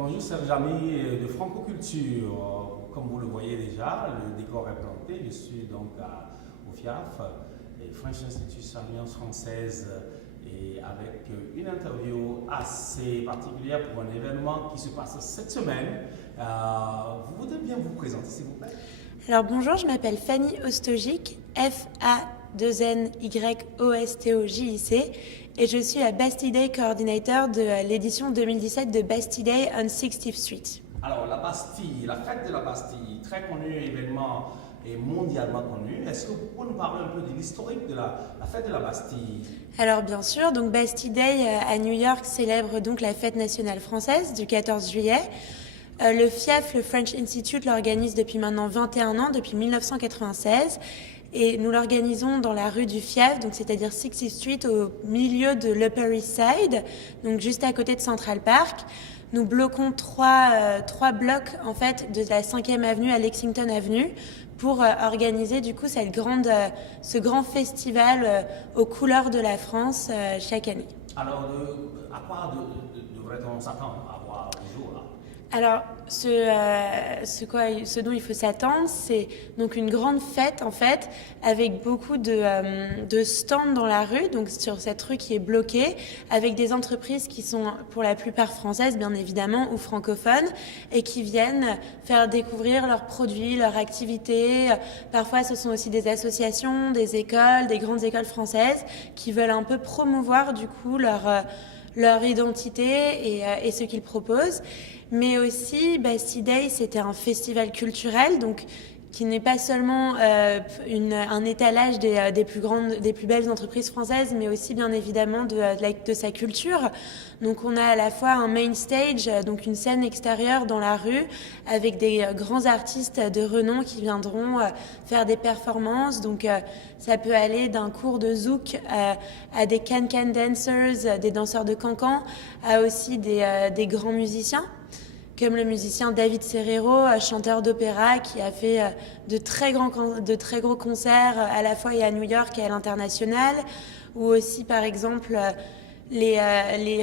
bonjour, c'est Jamy de Francoculture. Comme vous le voyez déjà, le décor est planté. Je suis donc au FIAF, et French Institution Alliance Française, et avec une interview assez particulière pour un événement qui se passe cette semaine. Vous voudrez bien vous présenter, s'il vous plaît? Alors bonjour, je m'appelle Fanny Ostojic, F-A-2-N-Y-O-S-T-O-J-I-C, et je suis la Bastille Day Coordinator de l'édition 2017 de Bastille Day on 60th Street. Alors, la Bastille, la fête de la Bastille, très connu événement et mondialement connu. Est-ce que vous pouvez nous parler un peu de l'historique de la fête de la Bastille? Alors bien sûr, donc Bastille Day à New York célèbre donc la fête nationale française du 14 juillet. Le FIAF, le French Institute, l'organise depuis maintenant 21 ans, depuis 1996. Et nous l'organisons dans la rue du FIAF, donc c'est-à-dire 60th Street, au milieu de l'Upper East Side, donc juste à côté de Central Park. Nous bloquons trois blocs en fait de la 5e avenue à Lexington Avenue pour organiser du coup ce grand festival aux couleurs de la France chaque année. Alors, à quoi devrait-on s'attendre à voir le jour là? Alors, ce dont il faut s'attendre, c'est donc une grande fête en fait, avec beaucoup de stands dans la rue, donc sur cette rue qui est bloquée, avec des entreprises qui sont pour la plupart françaises, bien évidemment, ou francophones, et qui viennent faire découvrir leurs produits, leurs activités. Parfois, ce sont aussi des associations, des écoles, des grandes écoles françaises, qui veulent un peu promouvoir du coup leur identité et ce qu'ils proposent. Mais aussi, Bastille Day, c'était un festival culturel, donc qui n'est pas seulement un étalage des plus belles entreprises françaises, mais aussi bien évidemment de sa culture. Donc on a à la fois un main stage, donc une scène extérieure dans la rue, avec des grands artistes de renom qui viendront faire des performances. Donc ça peut aller d'un cours de zouk à des can-can dancers, des danseurs de cancan, à aussi des grands musiciens, comme le musicien David Serrero, chanteur d'opéra, qui a fait de très gros concerts à la fois et à New York et à l'international, ou aussi par exemple les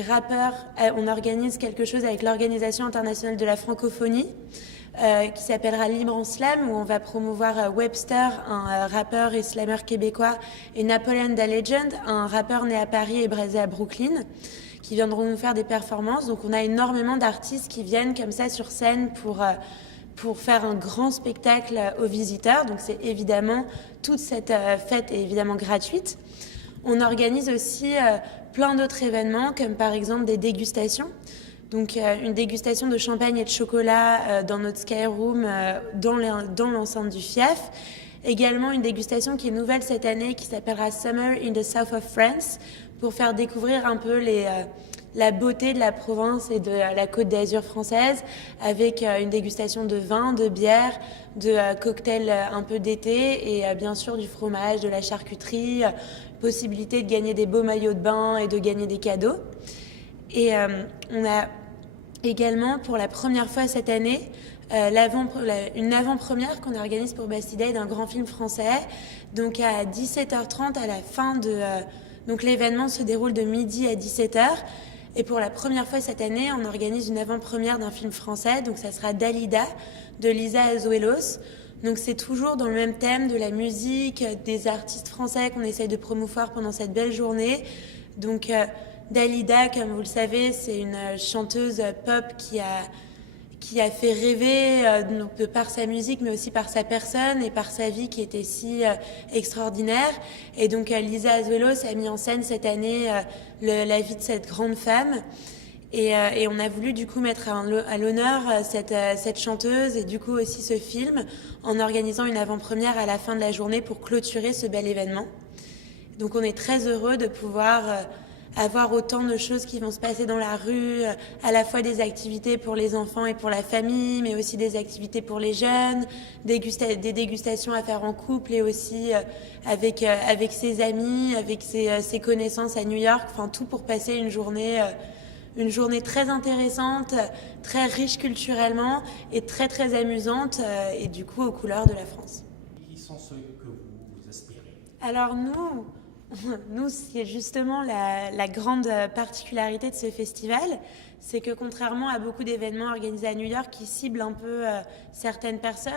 rappeurs. On organise quelque chose avec l'Organisation internationale de la francophonie, qui s'appellera Libre en Slam, où on va promouvoir Webster, un rappeur et slammer québécois, et Napoleon Da Legend, un rappeur né à Paris et basé à Brooklyn, qui viendront nous faire des performances. Donc on a énormément d'artistes qui viennent comme ça sur scène pour faire un grand spectacle aux visiteurs. Donc c'est évidemment, toute cette fête est évidemment gratuite. On organise aussi plein d'autres événements, comme par exemple des dégustations. Donc une dégustation de champagne et de chocolat dans notre Sky Room, dans l'enceinte du FIAF. Également une dégustation qui est nouvelle cette année, qui s'appellera Summer in the South of France, pour faire découvrir un peu la beauté de la Provence et de la Côte d'Azur française, avec une dégustation de vin, de bière, de cocktails un peu d'été, et bien sûr du fromage, de la charcuterie, possibilité de gagner des beaux maillots de bain et de gagner des cadeaux. Et on a également, pour la première fois cette année, une avant-première qu'on organise pour Bastille Day d'un grand film français. Donc à 17h30, à la fin donc l'événement se déroule de midi à 17h. Et pour la première fois cette année, on organise une avant-première d'un film français. Donc ça sera Dalida, de Lisa Azuelos. Donc c'est toujours dans le même thème de la musique, des artistes français qu'on essaye de promouvoir pendant cette belle journée. Donc Dalida, comme vous le savez, c'est une chanteuse pop qui a fait rêver de par sa musique, mais aussi par sa personne et par sa vie qui était si extraordinaire. Et donc Lisa Azuelos a mis en scène cette année la vie de cette grande femme. Et on a voulu du coup mettre à l'honneur cette chanteuse et du coup aussi ce film, en organisant une avant-première à la fin de la journée pour clôturer ce bel événement. Donc on est très heureux de pouvoir avoir autant de choses qui vont se passer dans la rue, à la fois des activités pour les enfants et pour la famille, mais aussi des activités pour les jeunes, des dégustations à faire en couple et aussi avec ses amis, avec ses connaissances à New York, enfin tout pour passer une journée très intéressante, très riche culturellement et très très amusante et du coup aux couleurs de la France. Qui sont ceux que vous espérez? Alors nous, c'est justement la grande particularité de ce festival, c'est que contrairement à beaucoup d'événements organisés à New York qui ciblent un peu certaines personnes,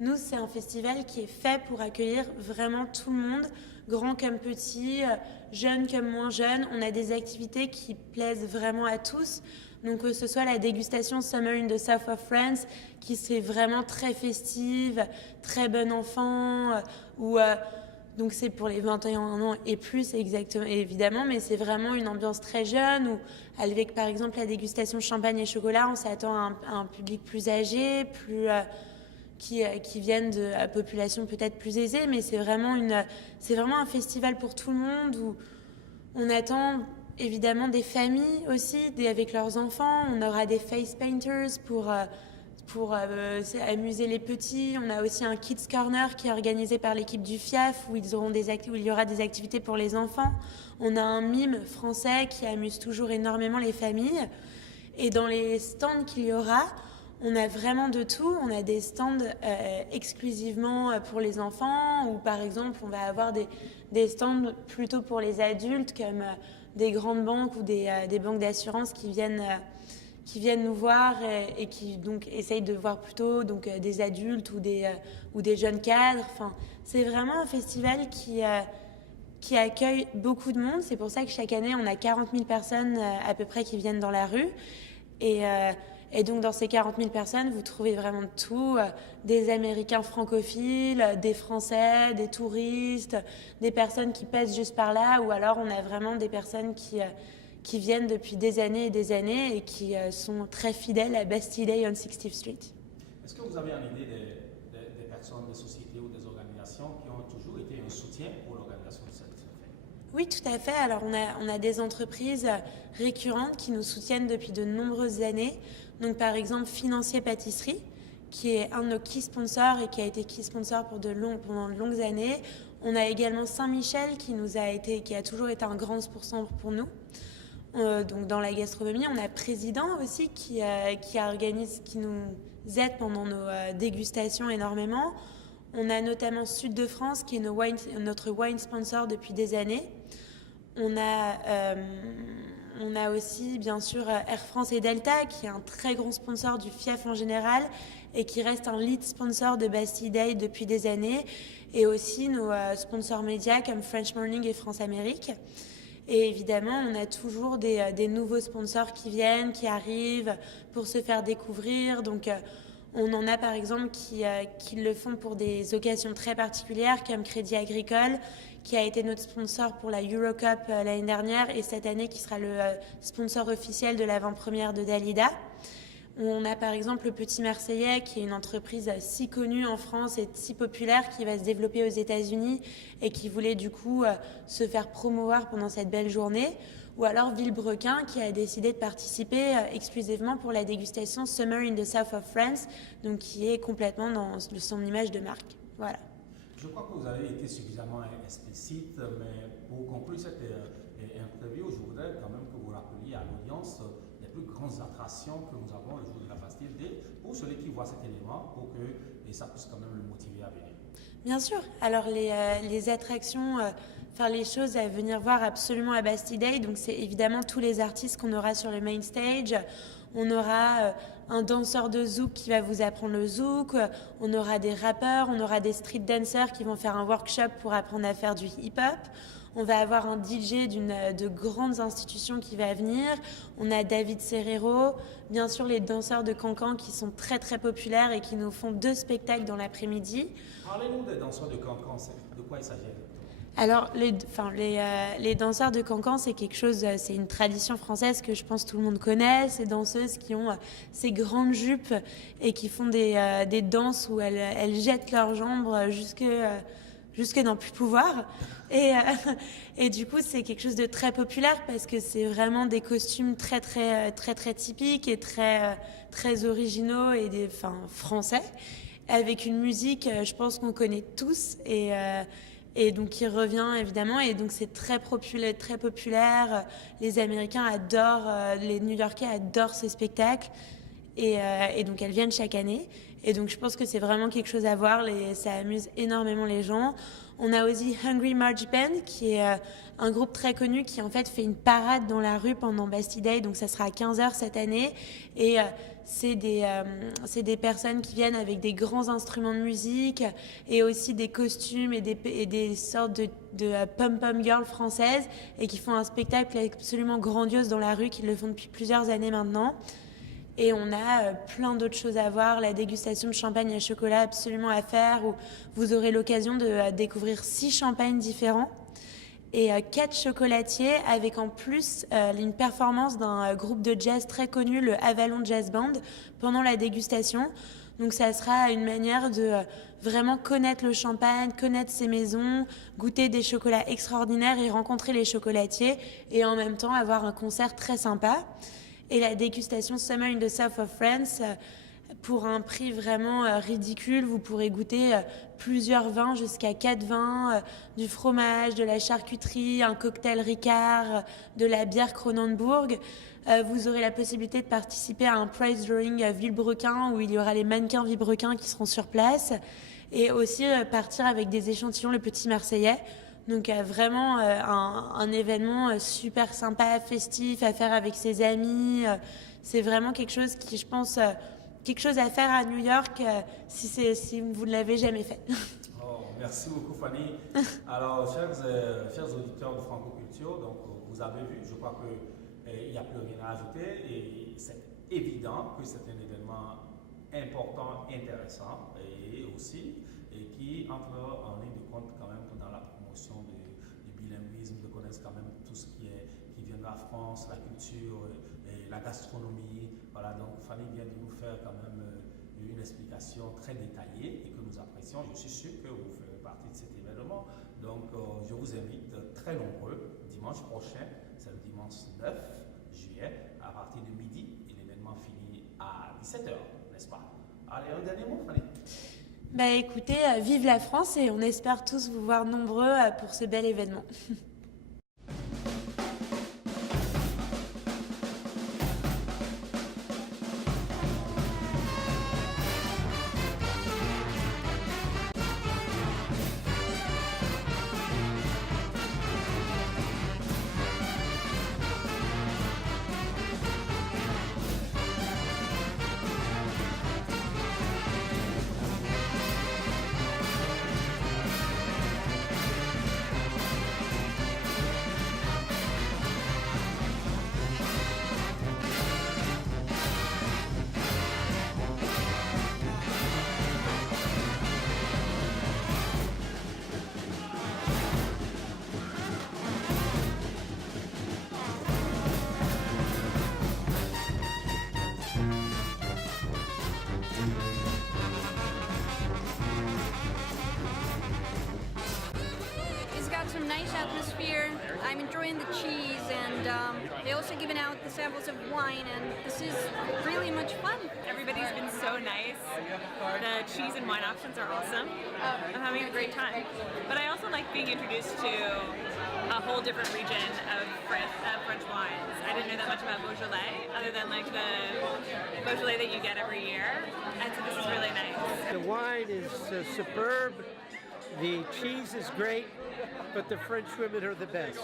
nous, c'est un festival qui est fait pour accueillir vraiment tout le monde, grand comme petit, jeune comme moins jeune. On a des activités qui plaisent vraiment à tous. Donc que ce soit la dégustation Summer in the South of France, qui serait vraiment très festive, très bon enfant, donc c'est pour les 21 ans et plus exactement, évidemment, mais c'est vraiment une ambiance très jeune, où avec par exemple la dégustation champagne et chocolat, on s'attend à un public plus âgé, qui viennent de la population peut-être plus aisée, mais c'est vraiment un festival pour tout le monde, où on attend évidemment des familles aussi, avec leurs enfants. On aura des face painters pour amuser les petits. On a aussi un Kids Corner qui est organisé par l'équipe du FIAF où il y aura des activités pour les enfants. On a un mime français qui amuse toujours énormément les familles. Et dans les stands qu'il y aura, on a vraiment de tout. On a des stands exclusivement pour les enfants, ou par exemple, on va avoir des stands plutôt pour les adultes, comme des grandes banques ou des banques d'assurance qui viennent nous voir et qui donc essayent de voir plutôt des adultes ou des jeunes cadres. Enfin, c'est vraiment un festival qui accueille beaucoup de monde. C'est pour ça que chaque année, on a 40 000 personnes à peu près qui viennent dans la rue. Et donc, dans ces 40 000 personnes, vous trouvez vraiment de tout. Des Américains francophiles, des Français, des touristes, des personnes qui passent juste par là. Ou alors, on a vraiment des personnes qui viennent depuis des années et qui sont très fidèles à Bastille Day on 60th Street. Est-ce que vous avez une idée des personnes, des sociétés ou des organisations qui ont toujours été un soutien pour l'organisation de cette fête? Oui, tout à fait. Alors, on a des entreprises récurrentes qui nous soutiennent depuis de nombreuses années. Donc, par exemple, Financier Pâtisserie, qui est un de nos key sponsors et qui a été key sponsor pendant de longues années. On a également Saint-Michel qui a toujours été un grand sponsor pour nous. Donc dans la gastronomie, on a Président aussi qui nous aide pendant nos dégustations énormément. On a notamment Sud de France qui est notre wine sponsor depuis des années. On a aussi bien sûr Air France et Delta qui est un très grand sponsor du FIAF en général et qui reste un lead sponsor de Bastille Day depuis des années, et aussi nos sponsors médias comme French Morning et France Amérique. Et évidemment, on a toujours des nouveaux sponsors qui viennent, qui arrivent pour se faire découvrir. Donc, on en a par exemple qui le font pour des occasions très particulières, comme Crédit Agricole, qui a été notre sponsor pour la Eurocup l'année dernière, et cette année qui sera le sponsor officiel de l'avant-première de Dalida. On a par exemple le Petit Marseillais, qui est une entreprise si connue en France et si populaire, qui va se développer aux États-Unis et qui voulait du coup se faire promouvoir pendant cette belle journée. Ou alors Villebrequin, qui a décidé de participer exclusivement pour la dégustation Summer in the South of France, donc qui est complètement dans son image de marque. Voilà. Je crois que vous avez été suffisamment explicite, mais pour conclure cette interview, je voudrais quand même que vous rappeliez à l'audience les plus grandes attractions que nous avons le jour de la Bastille Day pour celui qui voit cet élément, pour que ça puisse quand même le motiver à venir. Bien sûr. Alors les attractions, les choses à venir voir absolument à Bastille Day, donc c'est évidemment tous les artistes qu'on aura sur le main stage. On aura un danseur de zouk qui va vous apprendre le zouk, on aura des rappeurs, on aura des street dancers qui vont faire un workshop pour apprendre à faire du hip-hop. On va avoir un DJ de grandes institutions qui va venir. On a David Serrero, bien sûr les danseurs de Cancan qui sont très très populaires et qui nous font 2 spectacles dans l'après-midi. Parlez-nous des danseurs de Cancan, de quoi il s'agit? Alors, les danseurs de Cancan, c'est quelque chose, c'est une tradition française que je pense tout le monde connaît. Ces danseuses qui ont ces grandes jupes et qui font des danses où elles jettent leurs jambes jusque n'en plus pouvoir. Et du coup, c'est quelque chose de très populaire parce que c'est vraiment des costumes très typiques et très originaux et français, avec une musique, je pense qu'on connaît tous et donc qui revient évidemment, et donc c'est très populaire. Les Américains adorent, les New-Yorkais adorent ces spectacles, et donc elles viennent chaque année. Et donc je pense que c'est vraiment quelque chose à voir, ça amuse énormément les gens. On a aussi Hungry March Band, qui est un groupe très connu qui en fait fait une parade dans la rue pendant Bastille Day, donc ça sera à 15h cette année. Et c'est des personnes qui viennent avec des grands instruments de musique et aussi des costumes et des sortes de pom-pom girls françaises et qui font un spectacle absolument grandiose dans la rue, qu'ils le font depuis plusieurs années maintenant. Et on a plein d'autres choses à voir, la dégustation de champagne à chocolat absolument à faire, où vous aurez l'occasion de découvrir 6 champagnes différents et 4 chocolatiers, avec en plus une performance d'un groupe de jazz très connu, le Avalon Jazz Band, pendant la dégustation. Donc ça sera une manière de vraiment connaître le champagne, connaître ses maisons, goûter des chocolats extraordinaires et rencontrer les chocolatiers, et en même temps avoir un concert très sympa. Et la dégustation Summer in the South of France, pour un prix vraiment ridicule, vous pourrez goûter plusieurs vins, jusqu'à 4 vins, du fromage, de la charcuterie, un cocktail Ricard, de la bière Kronenbourg. Vous aurez la possibilité de participer à un prize drawing Villebrequin, où il y aura les mannequins Villebrequin qui seront sur place, et aussi partir avec des échantillons Le Petit Marseillais. Donc vraiment un événement super sympa, festif, à faire avec ses amis. C'est vraiment quelque chose qui, je pense, quelque chose à faire à New York si vous ne l'avez jamais fait. Oh, merci beaucoup Fanny. Alors chers auditeurs de Francoculture, donc vous avez vu, je crois qu'il n'y a plus rien à ajouter, et c'est évident que c'est un événement important, intéressant et aussi et qui entre en ligne de compte quand même dans la promotion du bilinguisme, de connaître quand même tout ce qui vient de la France, la culture, et la gastronomie. Voilà, donc Fanny vient de nous faire quand même une explication très détaillée et que nous apprécions. Je suis sûr que vous ferez partie de cet événement. Donc je vous invite très nombreux dimanche prochain, c'est le dimanche 9 juillet, à partir de midi, et l'événement finit à 17h, n'est-ce pas? Allez, un dernier mot, Fanny. Bah écoutez, vive la France, et on espère tous vous voir nombreux pour ce bel événement. Some nice atmosphere. I'm enjoying the cheese, and they also given out the samples of wine, and this is really much fun. Everybody's been so nice. The cheese and wine options are awesome. I'm having a great time. But I also like being introduced to a whole different region of French wines. I didn't know that much about Beaujolais, other than like the Beaujolais that you get every year, and so this is really nice. The wine is superb. The cheese is great, but the French women are the best.